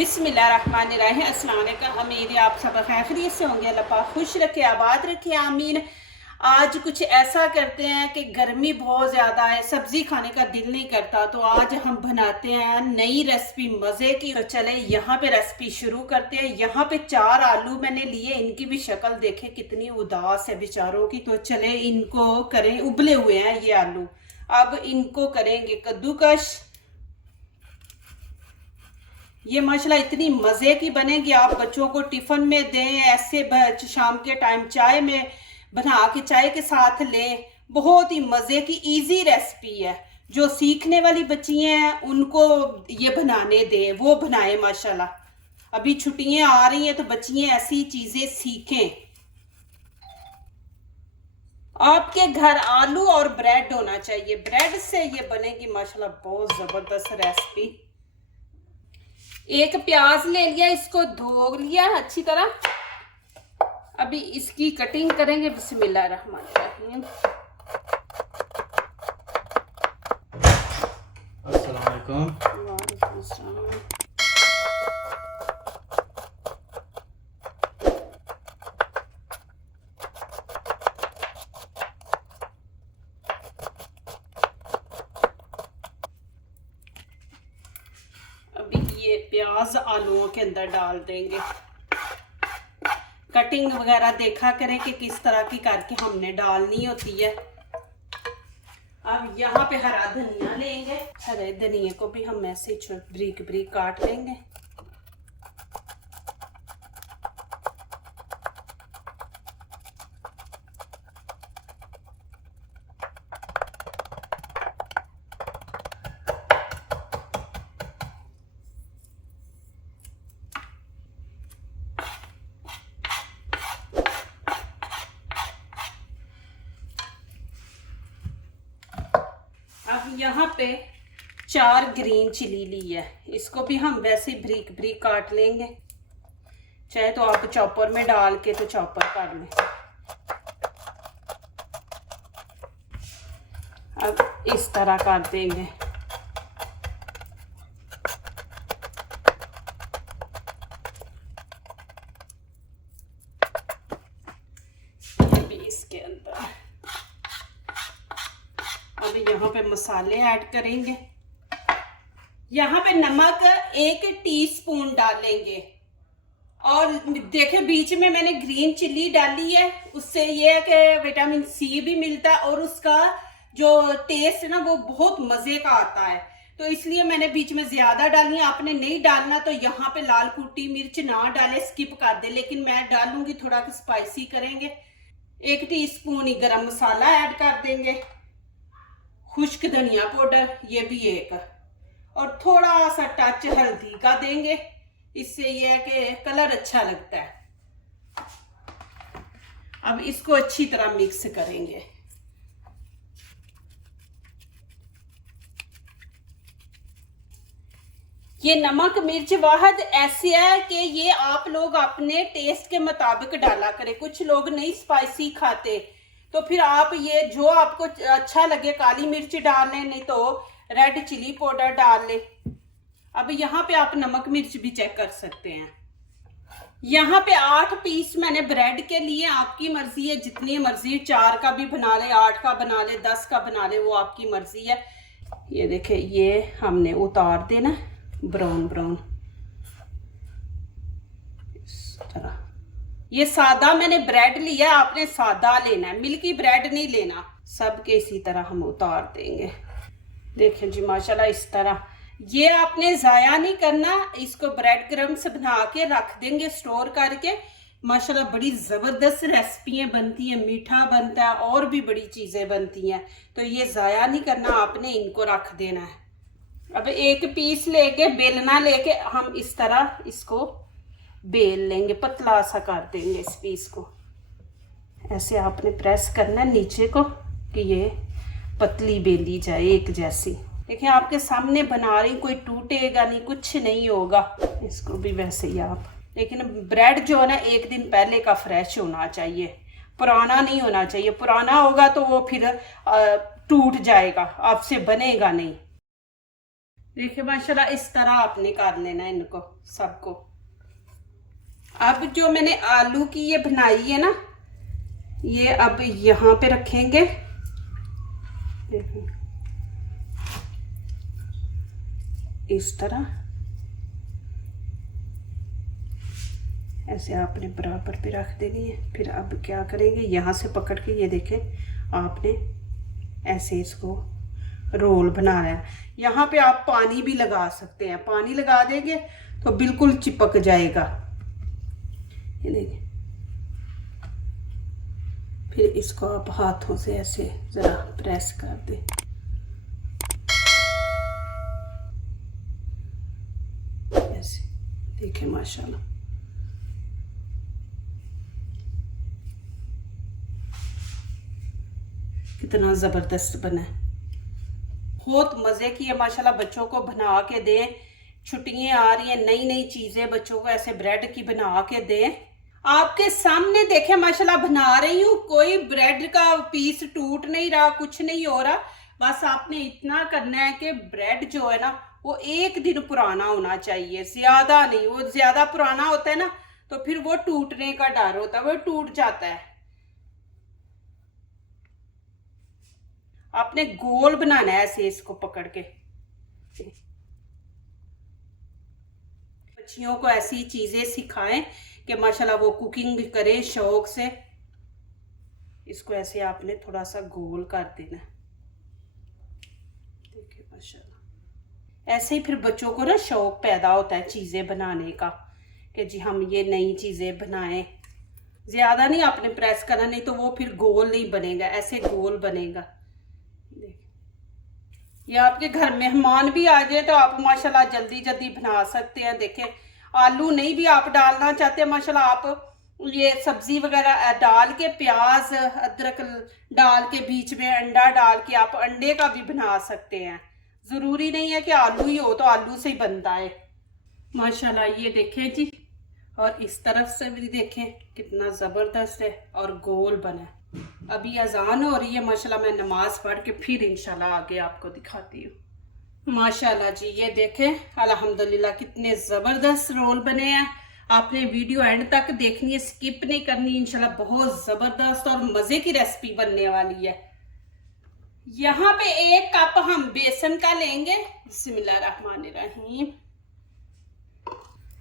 बिस्मिल्लाहिर्रहमानिर्रहीम। अस्सलाम वालेकुम। उम्मीद है आप सब खैरियत से होंगे। अल्लाह पाक खुश रखे, आबाद रखे, आमीन। आज कुछ ऐसा करते हैं कि गर्मी बहुत ज़्यादा है, सब्ज़ी खाने का दिल नहीं करता, तो आज हम बनाते हैं नई रेसिपी मज़े की। तो चले यहाँ पे रेसिपी शुरू करते हैं। यहाँ पे 4 आलू मैंने लिए, इनकी भी शक्ल देखे कितनी उदास है बेचारों की। तो चले इनको करें, उबले हुए हैं ये आलू। अब इनको करेंगे कद्दूकश। ये माशाल्लाह इतनी मज़े की बनेगी, आप बच्चों को टिफ़िन में दें, ऐसे शाम के टाइम चाय में बना के चाय के साथ लें। बहुत ही मज़े की इजी रेसिपी है। जो सीखने वाली बच्चियाँ हैं उनको ये बनाने दें, वो बनाएं। माशाल्लाह अभी छुट्टियाँ आ रही हैं तो बच्चियाँ ऐसी चीज़ें सीखें। आपके घर आलू और ब्रेड होना चाहिए, ब्रेड से ये बनेगी माशाल्लाह बहुत ज़बरदस्त रेसिपी। एक प्याज ले लिया, इसको धो लिया अच्छी तरह। अभी इसकी कटिंग करेंगे। बिस्मिल्लाहिर्रहमानिर्रहीम। अस्सलाम वालेकुम। वालेकुम अस्सलाम। ये प्याज आलूओं के अंदर डाल देंगे। कटिंग वगैरह देखा करें कि किस तरह की करके हमने डालनी होती है। अब यहाँ पे हरा धनिया लेंगे, हरे धनिया को भी हम ऐसे बारीक बारीक काट लेंगे। अब यहाँ पे 4 ग्रीन चिली ली है, इसको भी हम वैसे बारीक बारीक काट लेंगे। चाहे तो आप चॉपर में डाल के तो चॉपर कर लें। अब इस तरह कर देंगे। ये भी इसके अंदर। अभी यहाँ पे मसाले ऐड करेंगे। यहाँ पे नमक 1 टीस्पून डालेंगे। और देखिए बीच में मैंने ग्रीन चिल्ली डाली है, उससे ये है कि विटामिन सी भी मिलता है और उसका जो टेस्ट है ना वो बहुत मजे का आता है, तो इसलिए मैंने बीच में ज्यादा डाली है। आपने नहीं डालना तो यहाँ पे लाल कुटी मिर्च ना डाले, स्किप कर दे, लेकिन मैं डालूंगी, थोड़ा स्पाइसी करेंगे। 1 टीस्पून ही गरम मसाला ऐड कर देंगे, खुश्क धनिया पाउडर ये भी 1, और थोड़ा सा टच हल्दी का देंगे, इससे ये है कि कलर अच्छा लगता है। अब इसको अच्छी तरह मिक्स करेंगे। ये नमक मिर्च वाहद ऐसे है कि ये आप लोग अपने टेस्ट के मुताबिक डाला करें। कुछ लोग नहीं स्पाइसी खाते, तो फिर आप ये जो आपको अच्छा लगे, काली मिर्च डाल लें, नहीं तो रेड चिली पाउडर डाल लें। अब यहाँ पे आप नमक मिर्च भी चेक कर सकते हैं। यहाँ पे 8 पीस मैंने ब्रेड के लिए, आपकी मर्जी है जितनी मर्जी, 4 का भी बना ले, 8 का बना ले, 10 का बना ले, वो आपकी मर्जी है। ये देखे, ये हमने उतार देना ब्राउन ब्राउन इस तरह। ये सादा मैंने ब्रेड लिया, आपने सादा लेना है, मिल्की ब्रेड नहीं लेना। सब के इसी तरह हम उतार देंगे। देखें जी माशाल्लाह इस तरह। ये आपने ज़ाया नहीं करना, इसको ब्रेड क्रम्स बना के रख देंगे स्टोर करके। माशाल्लाह बड़ी ज़बरदस्त रेसिपियाँ बनती हैं, मीठा बनता है और भी बड़ी चीज़ें बनती हैं, तो ये ज़ाया नहीं करना, आपने इनको रख देना है। अब 1 पीस लेके, बेलना लेके हम इस तरह इसको बेल लेंगे, पतला सा कर देंगे इस पीस को। ऐसे आपने प्रेस करना है नीचे को कि ये पतली बेली जाए एक जैसी। देखिए आपके सामने बना रही, कोई टूटेगा नहीं, कुछ नहीं होगा। इसको भी वैसे ही आप, लेकिन ब्रेड जो है ना 1 दिन पहले का फ्रेश होना चाहिए, पुराना नहीं होना चाहिए। पुराना होगा तो वो फिर टूट जाएगा, आपसे बनेगा नहीं। देखिए माशाल्लाह इस तरह आपने कर लेना इनको सबको। अब जो मैंने आलू की ये बनाई है ना, ये अब यहाँ पे रखेंगे। देखो इस तरह ऐसे आपने बराबर पे रख देनी है। फिर अब क्या करेंगे, यहाँ से पकड़ के ये देखें आपने ऐसे इसको रोल बनाना है। यहाँ पे आप पानी भी लगा सकते हैं, पानी लगा देंगे तो बिल्कुल चिपक जाएगा। ये देखिए, फिर इसको आप हाथों से ऐसे जरा प्रेस कर दें। ऐसे देखिए माशाल्लाह कितना जबरदस्त बना है। बहुत मजे की है माशाल्लाह। बच्चों को बना के दें, छुट्टियां आ रही हैं, नई नई चीजें बच्चों को ऐसे ब्रेड की बना के दें। आपके सामने देखें माशाल्लाह बना रही हूँ, कोई ब्रेड का पीस टूट नहीं रहा, कुछ नहीं हो रहा। बस आपने इतना करना है कि ब्रेड जो है ना वो 1 दिन पुराना होना चाहिए, ज्यादा नहीं। वो ज्यादा पुराना होता है ना तो फिर वो टूटने का डर होता है, वो टूट जाता है। आपने गोल बनाना है ऐसे इसको पकड़ के। बच्चियों को ऐसी चीजें सिखाएं कि माशाल्लाह वो कुकिंग भी करें शौक से। इसको ऐसे आपने थोड़ा सा गोल कर देना। देखिए माशाल्लाह ऐसे ही फिर बच्चों को ना शौक पैदा होता है चीजें बनाने का कि जी हम ये नई चीजें बनाएं। ज्यादा नहीं आपने प्रेस करना, नहीं तो वो फिर गोल नहीं बनेगा, ऐसे गोल बनेगा। ये आपके घर मेहमान भी आ जाए तो आप माशाल्लाह जल्दी जल्दी बना सकते हैं। देखें आलू नहीं भी आप डालना चाहते माशाल्लाह, आप ये सब्जी वगैरह डाल के, प्याज अदरक डाल के, बीच में अंडा डाल के आप अंडे का भी बना सकते हैं। जरूरी नहीं है कि आलू ही हो तो आलू से ही बनता है माशाल्लाह। ये देखें जी, और इस तरफ से भी देखें कितना जबरदस्त है और गोल बना है। अभी अजान हो रही है माशाल्लाह, मैं नमाज पढ़ के फिर इंशाल्लाह आगे आपको दिखाती हूँ। माशाल्लाह जी ये देखें अल्हम्दुलिल्लाह कितने ज़बरदस्त रोल बने हैं। आपने वीडियो एंड तक देखनी है, स्किप नहीं करनी। इंशाल्लाह बहुत ज़बरदस्त और मज़े की रेसिपी बनने वाली है। यहाँ पे 1 कप हम बेसन का लेंगे, बिस्मिल्लाहिर्रहमानिर्रहीम,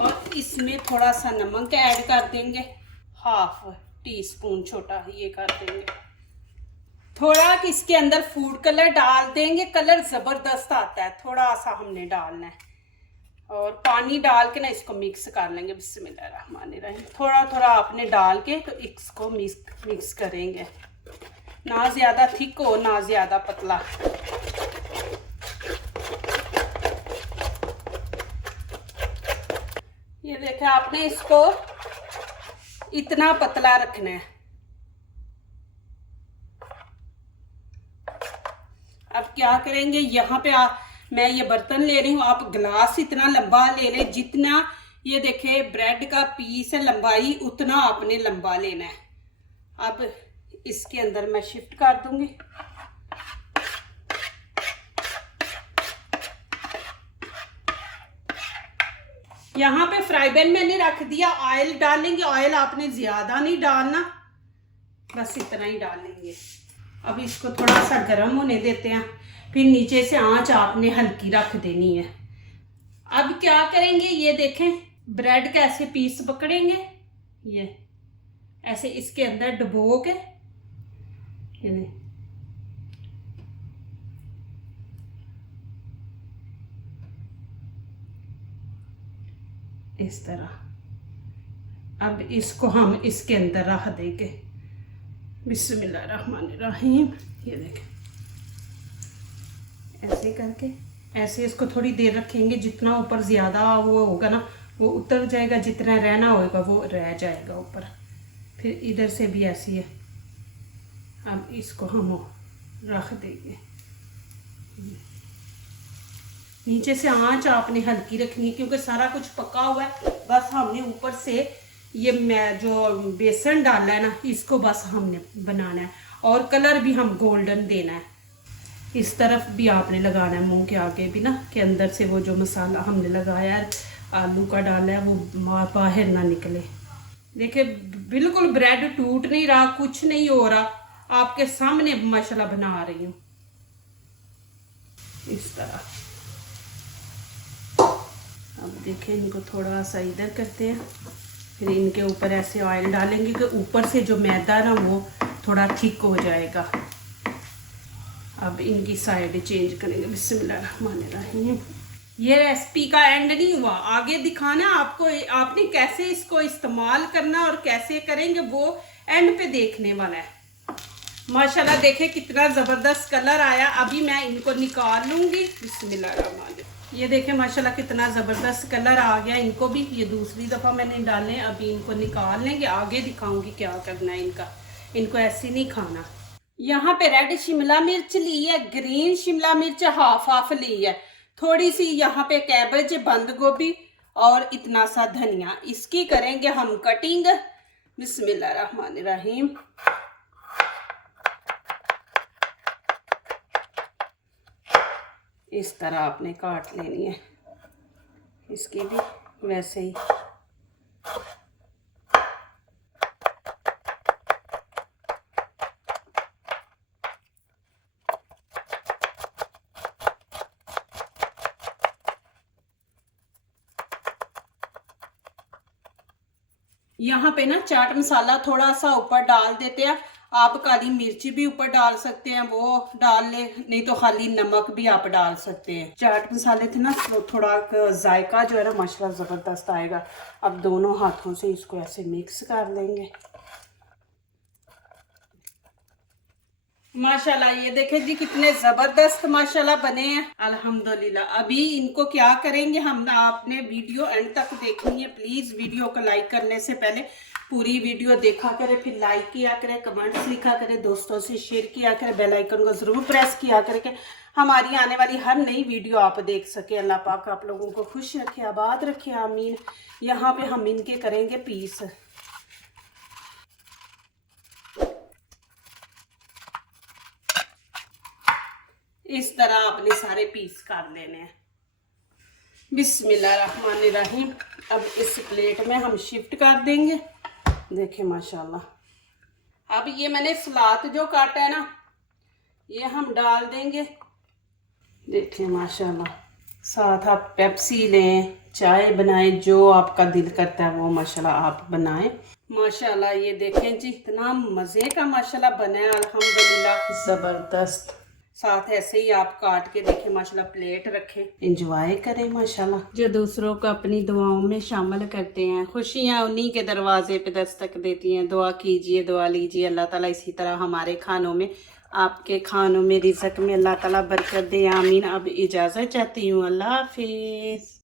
और इसमें थोड़ा सा नमक ऐड कर देंगे, 1/2 टीस्पून छोटा ये कर देंगे। थोड़ा इसके अंदर फूड कलर डाल देंगे, कलर जबरदस्त आता है, थोड़ा सा हमने डालना है। और पानी डाल के ना इसको मिक्स कर लेंगे, बिस्मिल्लाहिर्रहमानिर्रहीम। थोड़ा थोड़ा आपने डाल के तो इसको मिक्स करेंगे, ना ज्यादा थिक हो ना ज्यादा पतला। ये देखें आपने इसको इतना पतला रखना है। अब क्या करेंगे, यहाँ पे मैं ये बर्तन ले रही हूँ, आप गिलास इतना लंबा ले लें जितना ये देखे ब्रेड का पीस है लंबाई, उतना आपने लंबा लेना है। अब इसके अंदर मैं शिफ्ट कर दूंगी। यहाँ पे फ्राई पैन मैंने रख दिया, ऑयल डालेंगे। ऑयल आपने ज्यादा नहीं डालना, बस इतना ही डालेंगे। अब इसको थोड़ा सा गर्म होने देते हैं, फिर नीचे से आंच आपने हल्की रख देनी है। अब क्या करेंगे, ये देखें ब्रेड के ऐसे पीस पकड़ेंगे, ये ऐसे इसके अंदर डुबो के, ये इस तरह। अब इसको हम इसके अंदर रख देंगे, बिस्मिल्लाहिर्रहमानिर्रहीम। ये देखें ऐसे करके ऐसे इसको थोड़ी देर रखेंगे, जितना ऊपर ज़्यादा वो होगा ना वो उतर जाएगा, जितना रहना होगा वो रह जाएगा ऊपर। फिर इधर से भी ऐसी है। अब इसको हम रख देंगे, नीचे से आंच आपने हल्की रखनी है क्योंकि सारा कुछ पका हुआ है। बस हमने ऊपर से ये मैं जो बेसन डाला है ना, इसको बस हमने बनाना है और कलर भी हम गोल्डन देना है। इस तरफ भी आपने लगाना है, मुंह के आगे भी ना, कि अंदर से वो जो मसाला हमने लगाया है, आलू का डाला है, वो बाहर ना निकले। देखिए बिल्कुल ब्रेड टूट नहीं रहा, कुछ नहीं हो रहा, आपके सामने माशाल्लाह बना रही हूँ इस तरह। अब देखें, इनको थोड़ा सा इधर करते हैं, फिर इनके ऊपर ऐसे ऑयल डालेंगे कि ऊपर से जो मैदा ना वो थोड़ा थिक हो जाएगा। अब इनकी साइड चेंज करेंगे। बिस्मिल्लाहिर्रहमानिर्रहीम। ये रेसिपी का एंड नहीं हुआ, आगे दिखाना आपको, आपने कैसे इसको इस्तेमाल करना और कैसे करेंगे वो एंड पे देखने वाला है। माशाल्लाह देखे कितना ज़बरदस्त कलर आया। अभी मैं इनको निकाल लूँगी। बिस्मिल्लाहिर्रहमानिर्रहीम। ये देखें माशाल्लाह कितना ज़बरदस्त कलर आ गया इनको भी। ये दूसरी दफ़ा मैंने डाले, अभी इनको निकाल लेंगे, आगे दिखाऊंगी क्या करना है इनका। इनको ऐसे नहीं खाना। यहाँ पे रेड शिमला मिर्च ली है, ग्रीन शिमला मिर्च हाफ ली है, थोड़ी सी यहाँ पे कैबेज, बंद गोभी और इतना सा धनिया। इसकी करेंगे हम कटिंग। बिस्मिल्लाहिर्रहमानिर्रहीम। इस तरह आपने काट लेनी है, इसकी भी वैसे ही। यहाँ पे ना चाट मसाला थोड़ा सा ऊपर डाल देते हैं। आप काली मिर्ची भी ऊपर डाल सकते हैं, वो डाल ले, नहीं तो खाली नमक भी आप डाल सकते हैं। चाट मसाले थे ना तो थोड़ा जायका जो है ना माशाल्लाह ज़बरदस्त आएगा। अब दोनों हाथों से इसको ऐसे मिक्स कर लेंगे। माशाल्लाह ये देखें जी कितने ज़बरदस्त माशाल्लाह बने हैं अल्हम्दुलिल्लाह। अभी इनको क्या करेंगे हम, आपने वीडियो एंड तक देखनी है। प्लीज़ वीडियो को लाइक करने से पहले पूरी वीडियो देखा करें, फिर लाइक किया करें, कमेंट्स लिखा करें, दोस्तों से शेयर किया करें, बेल आइकन को ज़रूर प्रेस किया करें कि हमारी आने वाली हर नई वीडियो आप देख सकें। अल्लाह पाक आप लोगों को खुश रखे, आबाद रखे, आमीन। यहाँ पे हम इनके करेंगे पीस। इस तरह आपने सारे पीस कर लेने हैं। बिस्मिल्लाहिर्रहमानिर्रहीम। अब इस प्लेट में हम शिफ्ट कर देंगे। देखें माशाल्लाह। अब ये मैंने सलाद जो काटा है ना, ये हम डाल देंगे। देखें माशाल्लाह। साथ आप पेप्सी लें, चाय बनाएं, जो आपका दिल करता है वो माशाल्लाह आप बनाएं। माशाल्लाह ये देखें जी इतना मज़े का माशाल्लाह बना है अल्हम्दुलिल्लाह, ज़बरदस्त। साथ ऐसे ही आप काट के देखें माशाल्लाह, प्लेट रखें, एंजॉय करें माशाल्लाह। जो दूसरों को अपनी दुआओं में शामिल करते हैं, खुशियाँ उन्हीं के दरवाजे पे दस्तक देती हैं। दुआ कीजिए, दुआ लीजिए, अल्लाह ताला इसी तरह हमारे खानों में, आपके खानों में, रिज़्क़ में अल्लाह ताला बरकत दे, आमीन। अब इजाज़त चाहती हूँ, अल्लाह हाफिज़।